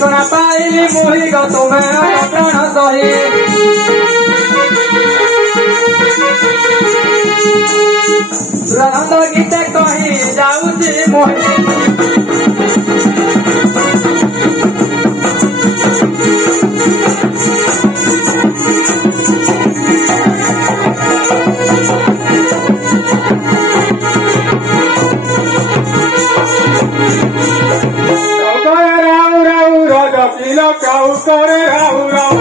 Gonna buy मोहि ग तुमे प्राण सही रंग गीते कही जाऊची मोहि Kau kore rau rau, kau kore rau rau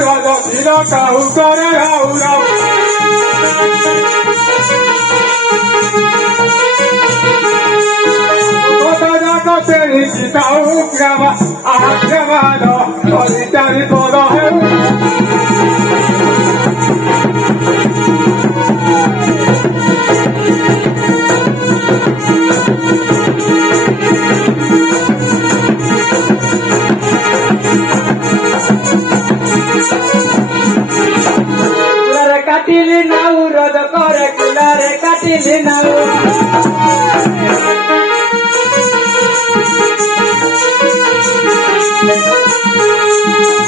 rau, sila kau kore rau rau. Kota jaga teri kau grama, grama do, kori teri bodo heu. Katili nau rodo kore kulare katili nau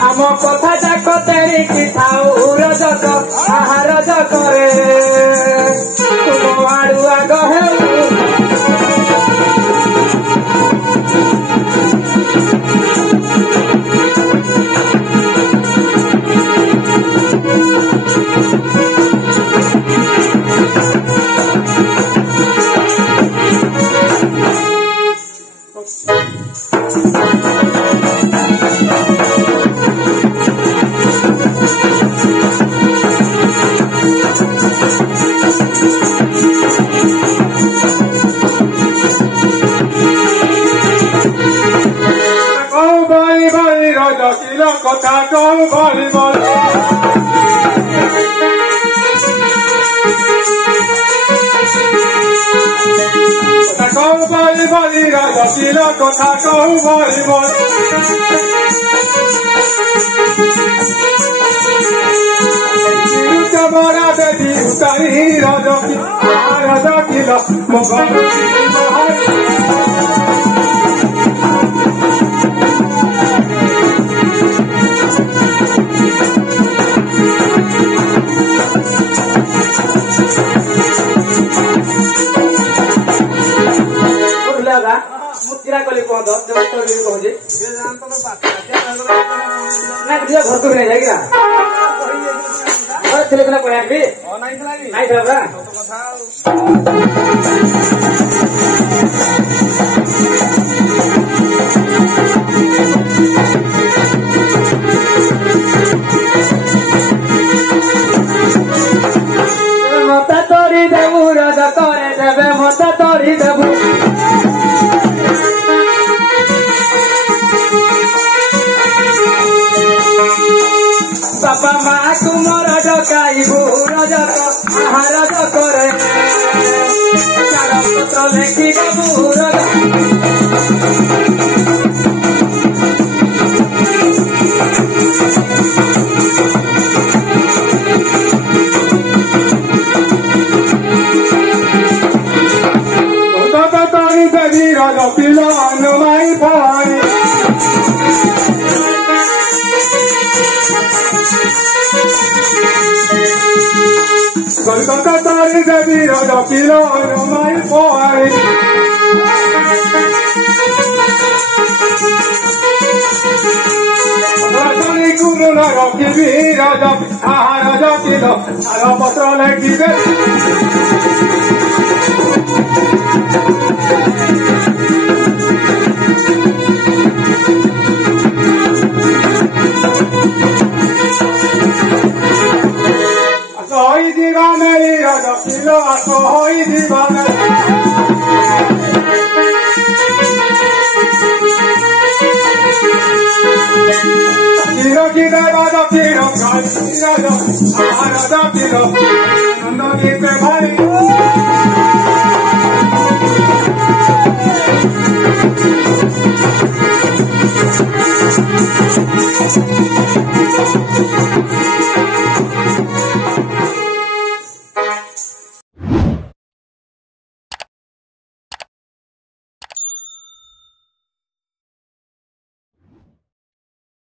amo kotha jako teri ki thau rodo ko aha rodo kore tumo adu ago heu Kota kau bali bali, kota kau bali bali, raja sila kota kau bali bali. Jamara dedi utari raja kila moga bahar. मुतिरा कली पहुंचो जब तो भी पहुंचे ना दिया घर को नहीं जाएगा और चले ना कोई भी नहीं चला मता तोड़ी देबू राजा करे देबे मता तोड़ी देबू बापा माँ तुम रज गाइबू रज रज करे पत्र लेखी देबू रज तरी देवी रज पिलो अनुमाई भाई Kota tari devi raja pilo anumai poi. Rajani guru naga kibi raja aha raja pilo ara patra leki de. Soy divane raja pilo soy divane. Kilo kida raja pilo kali raja aha raja pilo nando ki pe bhai.